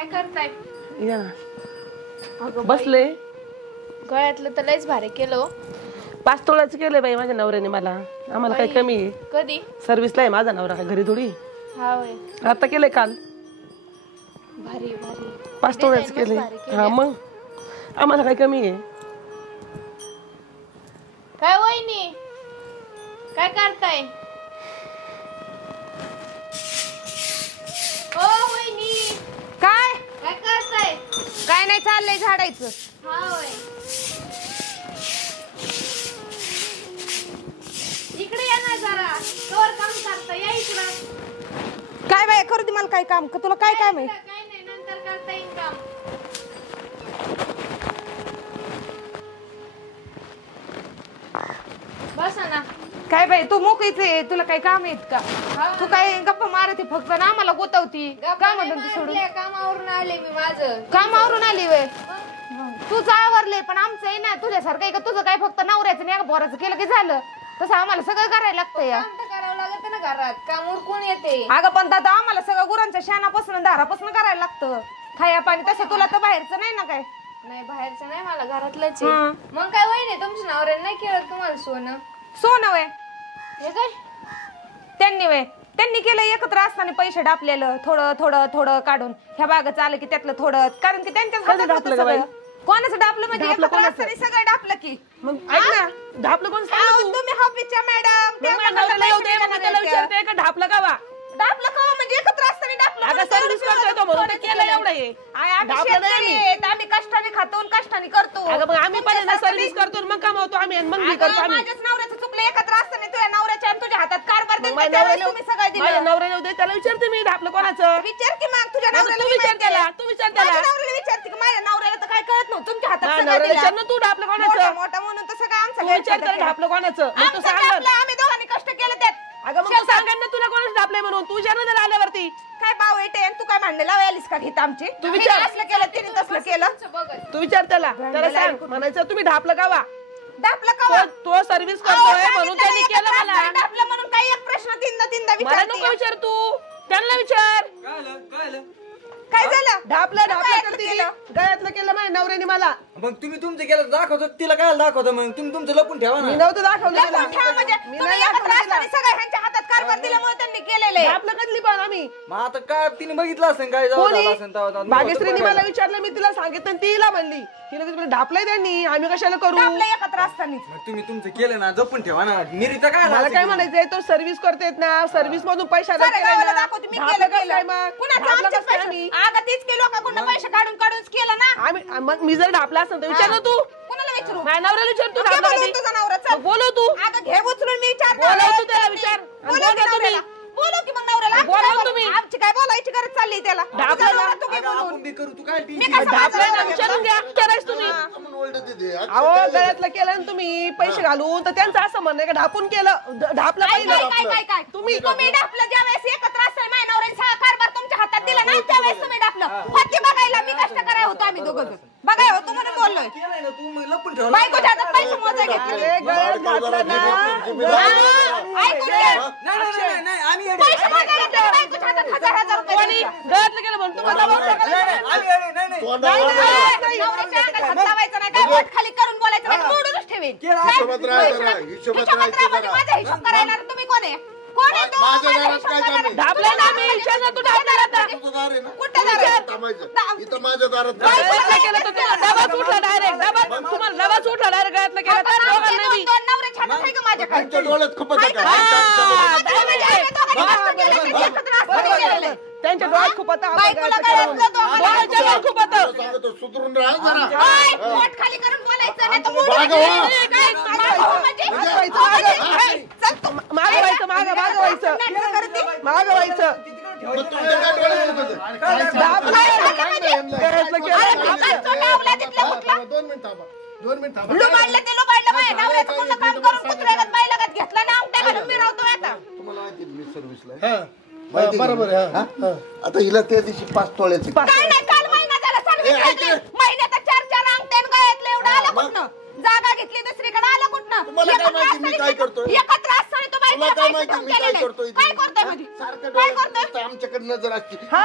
काय करताय? या अगं बसले. गळ्यातलं तर लयच भारी केलं. 5 तोळ्याचं केलंय बाई माझ्या नवऱ्याने मला. आम्हाला काही कमी आहे? कधी? सर्व्हिसला आहे माझा नवरा, काय घरी थोडी. हा होय. आता केलंय काल. भारी भारी. 5 तोळ्याचं केलंय. हा मग आम्हाला काही कमी आहे? काय वहिनी काय करताय? ओ वहिनी काय काय करताय? काय नाही चाललंय झाडायचं. हा होय. इकडे या ना जरा. कवर काम करता या इकडं. काय बाय करू दे मला काय काम का तुला काय काम आहे? काय नाही नंतर करता येईल काम. बसा ना. काय बाई तू मोकळीच आहे तुला काय काम आहेत का? तू काय गप्पा मारते फक्त ना मला गोतवती काय म्हणतो तू सोडून कामावरून आले मी माझं. कामावरून आली वय तुझं आवरले पण आमचं आहे ना तुझ्यासारखं आहे का? तुझं काय फक्त नवऱ्याचं नाही बोराचं केलं की झालं तसं आम्हाला सगळं करायला लागतं या. काम तर करावं लागत ना घरात. काम उरकून येते. अगं पण दादा आम्हाला सगळं गुरांच्या शेणापासून दारापासून करायला लागतं. खाया पाणी तसं तुला तर बाहेरचं नाही ना काय? नाही बाहेरचं नाही मला घरातलंच आहे. मग काय वहिनी तुमच्या नवऱ्याने नाही केलं तुम्हाला सोनं? सोनं वय हे काय त्यांनी केलं एकत्र असताना पैसे डापलेलं थोडं थोडं थोडं काढून ह्या बागाचं आलं की त्यातलं थोडं कारण की त्यांच्याच हातात होतं सगळं. कोणाचं डापलं म्हणजे एकत्र असताना सगळं डापलं की मग ऐक ना, ढापलं कोण सांग? तुम्ही ऑफिसच्या मॅडम त्याला विचारते का ढापलं का वा? डापलं का म्हणजे एकत्र असताना डापलं अगं सर्व्हिस करतोय तो म्हणून ते केलं एवढं आहे. ढापलं नाही आम्ही. आम्ही कष्टाने खातो आणि कष्टाने करतो. अगं मग आम्ही पण ना सर्व्हिस करतो मग कमावतो आम्ही आणि मग करतो आम्ही. माझ्याच नवऱ्याचं चुकलं एकत्र असताना तुझ्या नवऱ्याच्या आणि तुझ्या हातात कारभार मग देऊन माझ्या त्यावेळेस नवऱ्याला तुम्ही सगळं दिलं. माझ्या नवऱ्याला उद्या त्याला विचारते मी ढापलं कोणाचं. विचार की मग तुझ्या नवऱ्याला तू विचार त्याला, तू विचार त्याला. माझ्या नवऱ्याला विचारते की माझ्या नवऱ्याला तर काय कळत नव्हतं तुमच्या हातात माझ्या सगळं नवऱ्याला दिलं. विचार ना तू ढापलं कोणाचं. मोठा म्हणून तर सगळं आमचं तू विचार त्याला ढापलं कोणाचं. मग तू आमचं सांग ना. ढापलं, आम्ही दोघांनी कष्ट केलं त्यात. अगं मग तू सांगा ना तुला कोणाचं ढापलंय म्हणून. तू विचार ना त्याला आल्यावरती. काय पाव येते तू काय भांडे लावायलीस का घेत आमची? तू विचार. तिने असलं केलं तिने तसलं केलं. तू विचार त्याला सांग म्हणायचं तुम्ही ढापलं का वा? डापलं का? तो सर्व्हिस करतोय म्हणून त्यांनी केलं मला. डापलं म्हणून काही एक प्रश्न तीनदा मला विचारते. नको विचार तू त्यांना विचार. काय झालं? ढापलं करते गळ्यातलं केलं माझ्या नवऱ्याने मला. मग तुम्ही तुमचं केलं दाखवतो तिला काय दाखवतो मग तुम्ही तुमचं लपून ठेवा मी ना. नव्हतं दाखवलं लपून त्याला. ठेवा म्हणजे मी तुम्ही नाही एकत्र दाखवलं असताना तिला. सगळं ह्यांच्या हातात कारभार दिल्यामुळे त्यांनी केलेलं आहे. ढापलं कधली पण आम्ही. मग आता काय तिने बघितलं असेल काय जाऊ कोणी? झालं असेल तेव्हा. भाग्यश्रीने मला विचारलं मी तिला सांगितलं आणि तिला म्हणली तिला तुला ढापलंय त्यांनी आम्ही कशाला करू. आपलं एकत्र असताना मग तुम्ही तुमचं केलं ना जपून ठेवा ना. मिरीचं काय मला राहायचं काय की? म्हणायचंय तो सर्व्हिस करतेत ना सर्व्हिस मधून पैसा साऱ्या केलाय गावाला ना. दाखवते मी ढापलं केलं कसं केलं. काय मग? कुणाचं ढापलं आमचेच कसं काय पैसे? आम्ही? अगं तेच की लोकांकडून पैसे काढून केलं ना. मग मी जर ढापला असतं तर विचार ना तू. कुणाला विचारू? माझ्या नवऱ्याला विचार तू घे ढापला बोलवून कधी? तुझा नवरा, चल. मग बोलव तू. अगं घे उचलून मी विचारते. बोलव तू त्याला विचार. बोलव की बोलव तुम्ही. नवऱ्याला. बोलव की मग नवऱ्याला. आमची बोलव काय तुम्ही. आमची काय बोलायची गरज चालली त्याला? ढापलं तुझा नवरा ना. तू घे अगं, बोलवून. आपण बी करू तू काय मी कसं ढापलंय ना माझं विचारून घ्या विचारायच तुम्ही. अहो गळ्यातलं केलं ना तुम्ही पैसे घालून तर त्यांचं असं म्हणणं आहे का ढापून केलं ढापलं पाहिजे काय तुम्ही डापलं ज्यावेळेस एकत्र असताना माझ्या नवऱ्याने सगळा कारभार तुमच्या हातात दिला ना त्यावेळेस तुम्ही डापलं होती बघायला मी कष्ट कराय होतो आम्ही दोघं बघाय होतो म्हणून बोललोय. केलंय ना तू मग लपून ठेवा. बायकोच्या हातात पैसे मोजाय घेतले. अरे गळ्यात घातलं ना. ऐकून घे. नाही आम्ही येडे. पैसे मागायला तर बायकोच्या हातात हजार रुपये कोणी द्यायचे. गळ्यातलं केलं म्हणून तुम्हाला आम्ही येडे. नाही नवऱ्याच्या अंगात हात लावायचा नाही काय बोट खाली करून बोलायचं नाही मोडूनच ठेवेन. हिशोबामध्ये माझा हिशोब करायला तर तुम्ही कोण आहे? कोण आहे तू? माझा हिशोब करायला. ढापलंय ना मी विचार ना तू ढापला आता. कुठं दार आहे? इथं माझ्या दारात गळ्यातलं केलं तर तुला डबाच उठला डायरेक्ट तुम्हाला डबाच उठला डायरेक्ट गळ्यातलं केलं तर दोघांना नाही मी. दोन नवऱ्याच्या हातात आहे का माझ्याकडे? त्यांच्या डोळ्यात खपत आहे का? त्यांच्या डोळ्यात खूप आता बायकोला गळ्यातलं दोघांना खूप आता सांगतो सुधरून राहा जरा. ओय, पोट खाली करून बोलायचं नाही तर मागं मोडून व्हा. काय? मागं व्हा म्हणजे? चल तू. मागवायचं मागवायचं मागवायचं मग तुमच्या काय डोळ्यात येत होतं? दोन मिनिट थांबा. लुबाडलं ते लुबाडलं माझ्या नवऱ्याचं पूर्ण काम करून कुत्र्यागत बाईलागत घेतलं ना अंगठ्या घालून मिरवतोय आता. तुम्हाला माहिती आहे मी सर्व्हिसला आहे. बरोबर आहे. आता हिला त्या दिवशी 5 तोळ्याची काय नाही काल महिना झाला सर्व्हिस ऐक रे. महिन्यात 4 अंगठ्यान गळ्यातलं एवढं आलं कुठनं? जागा घेतली दुसरीकडे आलं कुठनं? तुम्हाला काय माहिती मी काय करतोय? एकत्र असताना तो बाईकला तुला काय पैसे माहिती देऊन मी काय गेलेले. करतोय? काय करतोय म्हणजे? सारखं काय डोळ्यात करतोय? नुसतं आमच्याकडे नजर असते हा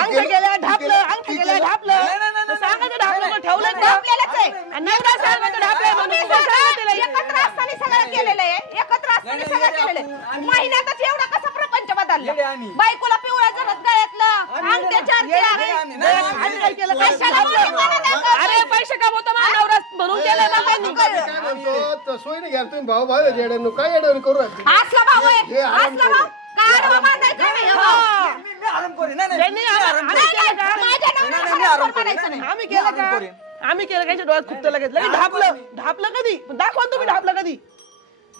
अंगठा गेल्या ढापलं अंगठा गेल्या ढापलं सांगायचं ढापलं मग ठेवलं का? ढापलेलंच आहे. आणि नवरा सांगायचं ढापलंय म्हणून तुम्ही तुम्ही सांगा तिला. एकत्र असताना सगळं केलेलं आहे. एकत्र असताना सगळं केलेलं आहे. महिन्यातच एवढा कसा प्रपंच बदलला? येडे आम्ही. बायकोला पिवळा जरत गळ्यातलं अंगठ्या चार आम्ही काय केलं काय कशाला बोलली मला नाही का? अरे पैसे कमवतो माझा नवरा म्हणून केलंय बाबांनी. काय म्हणतो तर सोयीने घ्या तुम्ही भाऊ भाऊ येड्यानं काय येड्यानं करू राहिले? असला भाऊ आहे हे आराम असला भाऊ काढवा बांधायचा नाही हो. हा. मी आराम करेन. नाही, नाही, त्यांनी मी आराम आम्ही करेन. केलं का? माझ्या नवऱ्याला खरंच म्हणायचं नाही. आम्ही केलं का? आम्ही केलं का? डोळ्यात खुपतं लगेच लगेच ढापलं कधी दाखवा तुम्ही ढापलं कधी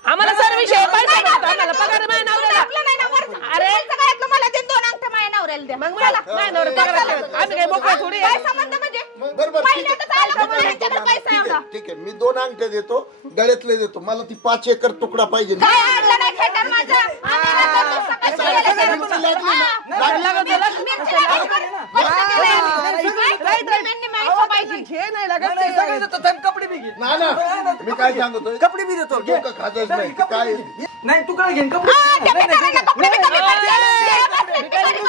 आम्हाला सर विषय पैसे भेटतो आम्हाला पगार माझ्या नवऱ्याला आपलं नाही ना वरचं. अरे. सगळ्यातलं मला ते 2 अंगठे माझ्या नवऱ्याला द्या. मग मला माझ्या नवऱ्याला पगार द्या. आम्ही काय मोकळं थोडी आहे. काय संबंध म्हणजे बरोबर ठीक पहिल्यांदाच आलं का मला ह्यांच्याकडे पैसा आहे एवढा? ठीक आहे मी 2 अंगठे देतो गळ्यातले देतो मला ती 5 एकर तुकडा पाहिजे काय आणलं नाही खेटर माझं? आम्ही रात्रंदिवस सकाळी केलेलं. मिरची लागली ना मिरची लागली बरं. पैसे दिले आम्ही. निम्म्यांनी माहिती पाहिजे. हे नाही लागत नाही, सगळं देतो. थांब, कपडे बी घे. ना ना मी काय सांगतोय कपडे बी देतो. घे. डोकं खाजच नाही कपडे काय बी घे. नाही तू काय घेईन कपडे हा, त्या नाही, नाही, पितळाचे कपडे बी कमी नाही, पडले. नाही, ते पितळाचे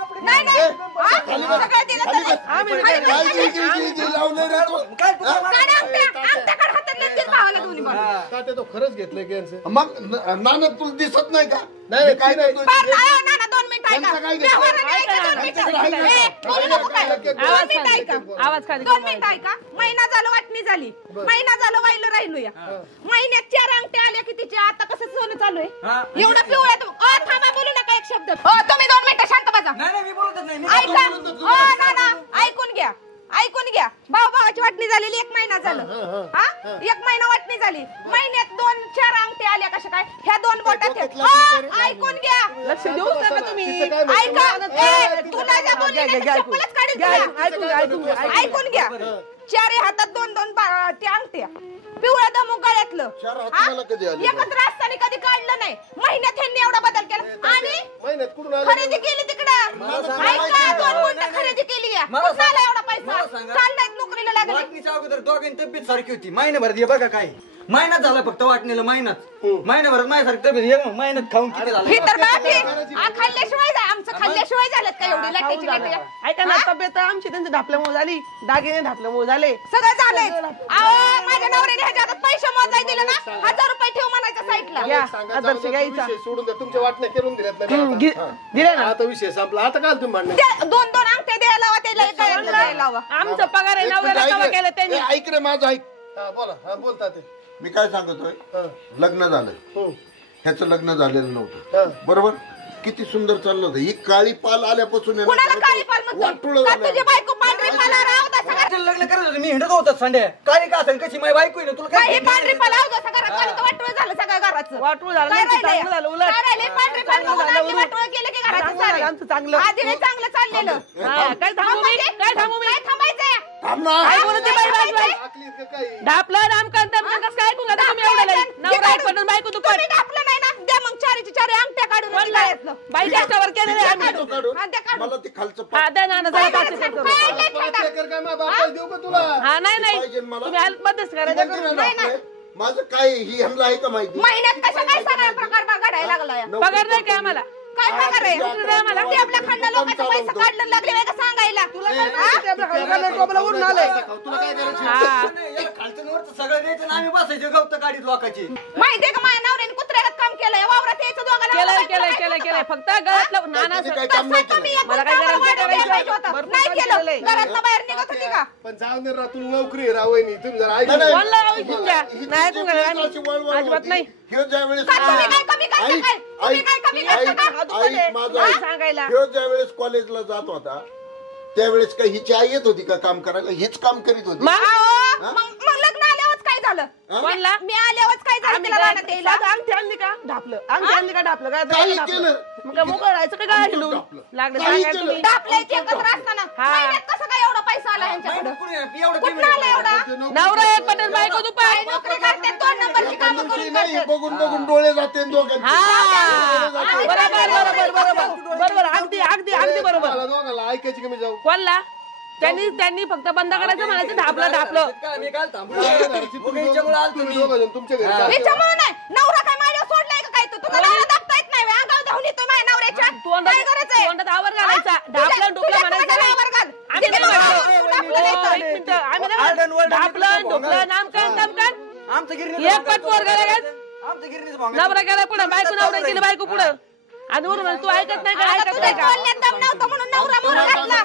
कपडे. नाही, नाही. हा? सगळं दिलं तर नाही. आम्ही खाली बस. काय जे लावले रे तू काय तुला काढा अंगठ्या. अंगठ्याकडे हातात देतील भावाला दोन्ही पण. तात्या तो खरंच घेतलंय कॅन्सर. मग नाना तुला दिसत नाही का नाही, मी काय नाही. करतोय? बरं, ना, ना, 2 मिनिटं ऐका. त्यांचं काय घेतलं? व्यवहाराने ऐका, 2 मिनिटं. ए, बोलू नको काय. 2 मिनिटं ऐका. आवाज खाली 2 मिनिटं ऐका. महिना झालं वाटणी झाली. महिना झालं वाहिलं राहिलो या. महिन्यात 4 अंगठे आले की तिचे आता कसं सोनं चालू हा. आहे एवढं पिवळं थांबा बोलू नका एक शब्द तुम्ही 2 मिनिटं शांत बसा. नाही नाही मी बोलतच नाही मी ऐका ना ना ऐकून घ्या ऐकून घ्या भाऊ भावाची वाटणी झालेली 1 महिना झालं हा 1 महिना वाटणी झाली महिन्यात 2-4 अंगठे आल्या कशा काय ह्या 2 बोटात ऐकून घ्या लक्ष देऊच नका तुम्ही ऐका ए, तुला ज्या बोलली ना, त्या चप्पलच काढीन तुला. ऐकून घ्या 4 हातात 2-2 ते अंगठ्या पिवळा दमू गळ्यातलं 4 हात हा? मला कधी आले? एकत्र असताना कधी काढलं नाही महिन्यात ह्यांनी एवढा बदल केला आणि महिन्यात कुठून आलं? खरेदी केली तिकडं ऐका 2 गुंठ खरेदी केली आहे. मला कुठं आला एवढा पैसा मला सांगा. चाललाय नोकरीला लागले वाटणीच्या अगोदर दोघांची तब्येत सारखी होती महिनाभरात हे बघा काय महिन्यात झाला फक्त वाटणीला महिनाभरात माझ्यासारखी तब्येत हे महिन्यात खाऊन किती हे झालं तर बाकी खाल्ल्याशिवाय आमचं खाल्ल्याशिवाय झालं का एवढी लाटायची लाटायची ऐका ना तब्येत आमची त्यांची ढापल्यामुळे झाली दागिने ढापल्यामुळे झाले सगळं झालंय अहो माझ्या नवऱ्याने ह्याच्या हातात पैसे मोजाय दिले ना 1000 रुपये ठेव म्हणायचं साईडला घ्या सांगा, आदर्श जाऊ दे, घ्यायचा विषय सोडून द्या तुमच्या वाटण्या करून दिल्यात ना मी आता. दिले ना आता विषय संपला आता काय तुम्ही म्हणणे 2-2 अंगठे द्यायला लावा त्याला एका यातलं द्यायला लावा आमचं पगार आहे नवऱ्याला कवा केलं त्यांनी ऐक रे माझं ऐक हा बोला हा बोलता ते मी काय सांगतोय हा. लग्न झालं हम्म. ह्याचं लग्न झालेलं हा. नव्हतं बरोबर किती सुंदर चाललं होतं ही काळी पाल आल्यापासून आहे ना, कुणाला काळी पाल वाटोळं म्हणतो का झालं. तुझी बायको पांढरी पाला राहू दसा घरात लग्न करत होतो मी हिंडत होतो संडे काय का असेल कशी माझी बायको आहे ना तुला काय काय हे पांढरी पाल राहू दसा घरात चालू तर वाटोळ झालं सगळ्या घराचं वाटोळं झालं, काय आमचं राहिलंय? चांगलं झालं, उलट. काय राहिलंय? पांढरी पाल चांगलं बघून झालं, आधी उलट. वाटोळ केलं की घराचं चांगलं झालं, आमचं चांगलं. आधी नाही चांगलं चाललेलं हा, काय थांबू मी काय थांबू मी काय थांबायचंय थांब ना. काय बोलत आहे बाई बाई आखली इतकं काय ढापलं रामकांत कसं काय ऐकून घेता तुम्ही एवढं लई? नवरा एक पटन बायको दुप्पट तुम्ही ढापलं नाही ना द्या मग 4 अंगठ्या काढून आणि गळ्यातलं. बाई जास्तावर केलेलं आहे आम्ही तो काढून. हा, ते काढून. मला ते खालचं हा द्या ना जरा पाच एकर करू. काय लय 5 थंड. एकर काय माझ्या बापाला देऊ का तुला हा नाही नाही पाहिजे मला. तुम्ही हेल्प मध्येच करायचं करून नाही, नाही. माझं काय ही ह्यांना आहे का माहिती महिन्यात कशा काय सगळा प्रकार घडायला लागलाय पगार नाही काय आम्हाला काय पगार आहे आम्हाला ते आपल्या खंड लोकांचा पैसा काढलं लागले वेगळं सांगायला तुला उडून आलंय तुला काय करायचं हा खालचं वरचं सगळं द्यायचं आणि आम्ही बसायचं गवत काढीत लोकांची माहितीये का माझ्या नवऱ्याने कुत्र्यागत काम केलंय वावरात यायचं केलंय फक्त गळ्यातलं नाना तिने काही काम नाही केलं. मला काय करायचं भरपूर नाही काम केलं केलंय. घरातनं बाहेर निघत होती का पण जाऊ दे रा तुला नोकरी आहे रावईनी तुम्ही जरा ऐक नाही, नाही. कोणला ऐकून घ्या ही नाही ऐकून घ्या जी अशी वळवळ अजिबात होती, नाही ह्यो ज्यावेळेस का तुम्ही काय कमी करता ऐक, काय? तुम्ही ऐक, काय कमी ऐक, करता का? दुकान आहे. ऐक माझं हा? ऐक. सांगायला. ह्यो ज्यावेळेस कॉलेजला जात होता त्यावेळेस काही हिची आई येत होती का काम करायला हीच काम करीत होती मग मग लग्न आल्यावरच काय झालं कोणला मी आल्यावरच काय झालं आम्ही तिला काय राहण्यात यायला अंगठी आणली का ढापलं अंगठी आणली का ढापलं काय काही ढापलं. केलं. मग काय मोकळं राहायचं का काय हिंडून ढापलं. लागलं काही सांगायला केलं. तुम्ही डापल्याची एकत्र असताना हा. महिन्यात कसं काय एवढा पैसा आला ह्यांच्याकडं एवढं कुठं आला एवढा नवरा एक पटन बायको काय दुपार नोकरी करते 2 नंबरची कामं एखाद्याची करून नाही करते. बघून बघून डोळे जाते दोघांचे हा बरोबर बरोबर बरोबर बरोबर अगदी अगदी अगदी बरोबर मला दोघाला ऐकायची कमी जाऊ कोणला त्यांनी फक्त बंद करायचं म्हणायचं ढापलं मी काल हिच्यामुळे आलो तुम्ही तुम्ही दोघं जण तुमच्या घरी जा. हिच्यामुळे नाही नवरा काय माझ्यावर सोडलाय का काय तू तुला नवरा दाखता येत नाही अंगावर धावून येतोय माझ्या नवऱ्याच्या काय गरज आहे तोंडात आवर घालायचा ढापलं डुपलं म्हणायचं नाही. आम्ही नाही म्हणतो. एक मिनिट आम्ही नाही म्हणतो. ढापलं डुपलं नामकरण तमकरण आमचं गिरणी एक पट पोर गेला आमचं गिरणीचं नवरा गेला पुढे बायको नवरा केली बायको पुढे आणि वरून तू ऐकत नाही का ऐकत नाही का दम नव्हतं म्हणून नवरा म्हणून घातला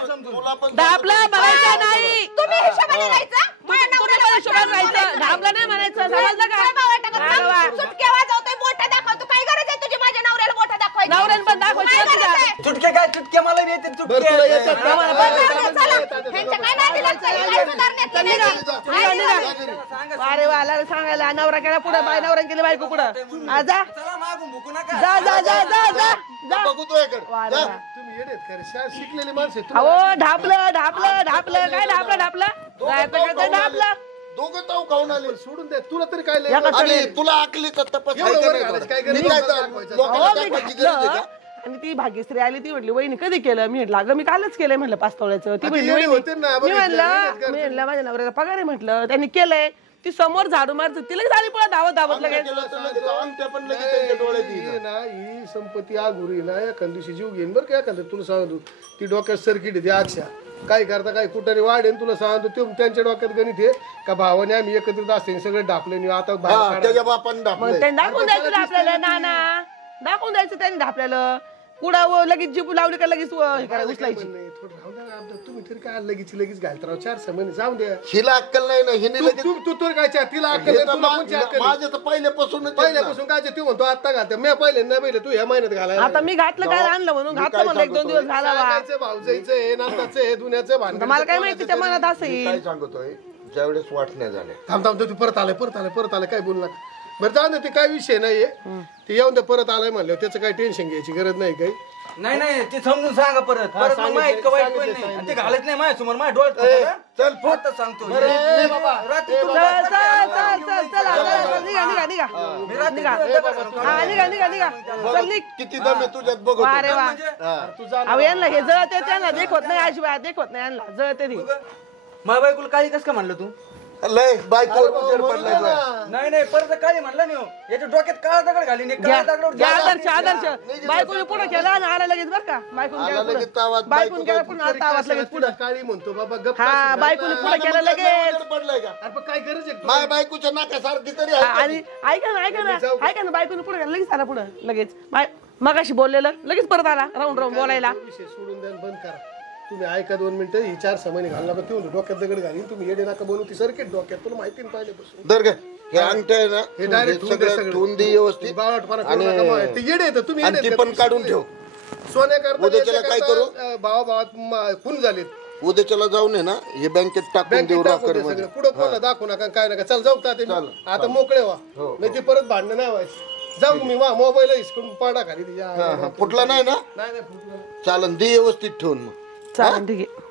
ढापलं बघायचं नाही तुम्ही हिशोबाने राहायचं माझ्या नवऱ्याला हिशोबात राहायचं ढापलं नाही म्हणायचं समजलं काय बावळटा का? का सुटके वाजवतोय बोटा दाखवतो काय गरज आहे तुझी माझ्या नवऱ्याला बोटा दाखवायची नवऱ्यानं पण दाखवायची काय बरं गरज का? आहे? चुटके काय चुटके मला बी येते बरं तुला येतात चुटके का? ह्यांच्या काय नादी लागतंय? काय सुधारण्यात नाही का? अरे वाला सांगायला नवरा केला पुढे बाय नवरा केली बायको पुढे जा चला मागून भुकू नका जा जा जा जा जा जा बघू तो इकडे. वा जा. वा. तुम्ही येडेत का रे? शाळेत शिकलेली माणसं आहेत. अहो ढापलं ढापलं ढापलं काय ढापलं ढापलं दोघं ताऊ खाऊन आले सोडून द्या तुला तरी काय लय या का- आणि तुला आकलीचा तपास आहे एवढं का वर नाही घालायचं थोडा? काय गरज मी काय नाही. तर लोकांना अहो मी दाखवायची गरज आहे घातलं का? आणि ती भाग्यश्री आली ती म्हटली वहिनी कधी केलं मी म्हटलं अगं मी कालच केलंय म्हटलं 5 तोळ्याचं ती आता म्हणली एवढे वहिनी होते ना, मी बघितलं, म्हणलं माझ्या नवऱ्याला पगार आहे म्हटलं त्यांनी केलंय ती समोर झाडू मारत तिला झाली पळत धावत लगेच केलं तर लगेच अंगठ्या पण लगेच त्यांच्या डोळ्यात येईल. ही ना ही संपत्ती आगुरी ना एखाद दिवशी जीव घेईन बरं का एखादं तुला सांगतो ती डोक्यात सर्किट येते अक्षा काय करता काय कुठाने वाढेन तुला सांगतो ते त्यांच्या डोक्यात गणित आहे का भावाने आम्ही एकत्रित असते सगळे डापले नाही आता बाहेर हा काढा. त्याच्या बापाने मग दाखवलंय. त्यांनी दाखवून द्यायचं ना आपल्याला नाना दाखवून द्यायचं त्यांनी आपल्याला कुडा लगेच जीप लावली का लगेच हे करायला उचलायची पण नाही, थोडं राहू द्या ना, आपलं तुम्ही तरी काय लगेच घालता राव 4 महिने जाऊन द्या हिला अक्कल नाही ना हिने लगेच तू तर काय तिला अक्कल हे नाही, तर तुला कोणची अक्कल आहे? माझं तर पहिल्यापासूनच आहे ना. पहिल्यापासून काय ते म्हणतो आता घालते मी पहिले नाही पहिले तू ह्या महिन्यात घालायला आता मी घातलं काय आणलं म्हणून घातलं म्हणलं 1-2 दिवस घालावा सांगायचं भाऊजाईचं हे नाताचं हे दुन्याचं भांडण मला काय माहिती त्या मनात असं मी येईल काय सांगतोय ज्यावेळेस वाटण्या झाल्या थांब तू परत आलाय काय बोलणार बरं जाऊ दे ते काय विषय नाहीये ते येऊन दे परत आलाय म्हणलं त्याचं काय टेन्शन घ्यायची गरज नाही काही नाही ते समजून सांगा परत परत मग माहित का वाईट पण नाही आणि ते घालत नाही माझ्या समोर माझ्या डोळ्यात चल फक्त सांगतो रात्री तू किती दम आहे तुझ्यात बघ अरे वा अहो यांना हे जळते त्यांना देखवत नाही अजिबात देखवत नाही यांना जळते ती माझ्या बायकोला काळी कस का म्हणलं तू लय बायकोवर उजेड पडलाय तुझा. नाही परत काळी म्हणलं नाही हो. याच्या डोक्यात काळा दगड घालीन एक काळा दगड आदर्श बायकोने पुढे केला आणि आला लगेच बरं का आला लगेच तावात बायकोने केला पुन्हा आता आवाज लगेच पुढे काळी म्हणतो बाबा गप्प हा बायकोने पुढे केलं लगेच उजेड पडलाय का अरे पण काय गरज आहे माझ्या बायकोच्या नाकासारखी तरी आहे का? आणि ऐका ना बायकोने पुढे लगेच आला पुढे लगेच मगाशी बोललेलं लगेच परत आला राऊंड बोलायला विषय सोडून द्या आणि बंद करा तुम्ही ऐका 2 मिनिटं ही 4 महिने घालला का ते डोक्यात दगड घालीन तुम्ही येडे नाका बनवू ती सर्किट डोक्यात तुला माहिती नाही पहिल्यापासून दर ग हे अंगठ्या आहे ना हे डायरेक्ट हे सगळं ठेवून दे व्यवस्थित बावटपणा करू नका मग. ते येडे येतं तुम्ही आणि येडे ती आहेत पण का? काढून ठेव सोन्या करता उद्याच्याला काय करू? भावात खून झालेत उद्याच्याला जाऊन आहे ना हे बँकेत टाकून देऊ राखर मध्ये पुढे कोणाला दाखवू नका काय नका चल जाऊ ताते मी. आता मोकळे व्हा नाही ते परत भांडणं नाही व्हायची जाऊ मी वा मोबाईल हिसकून पाडा खाली तिच्या फुटला नाही ना नाही फुटलं चालन दे व्यवस्थित ठेवून मग चालेल ठीक आहे